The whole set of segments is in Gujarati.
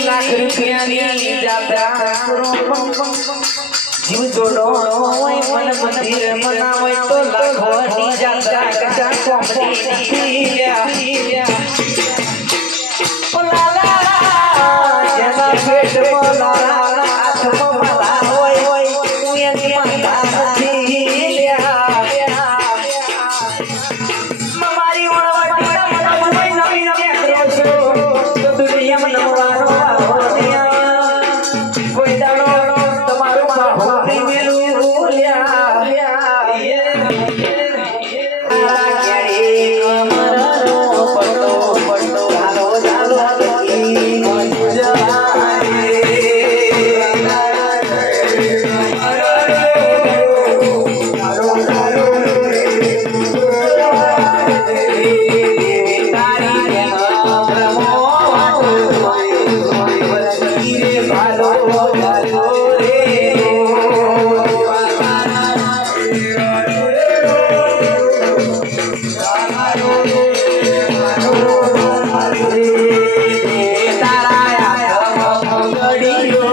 લાખ રૂપિયાની જાત્રા જીવ જોડો હોય પણ મંદિર મનાવે તો લાખોની જાત્રા કચા કોમડી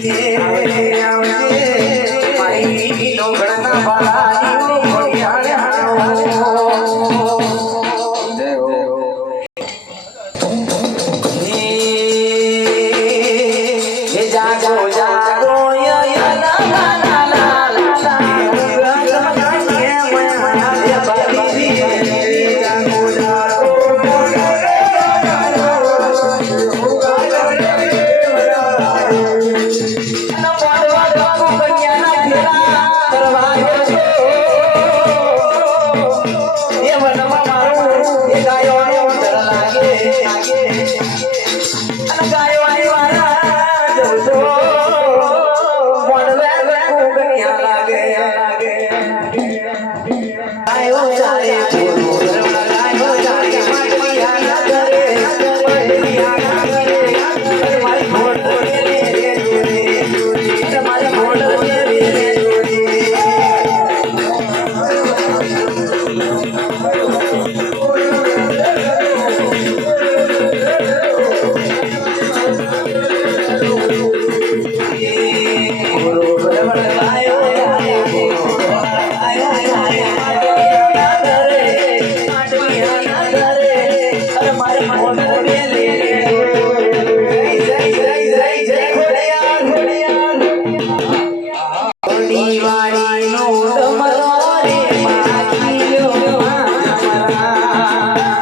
querer. Bye.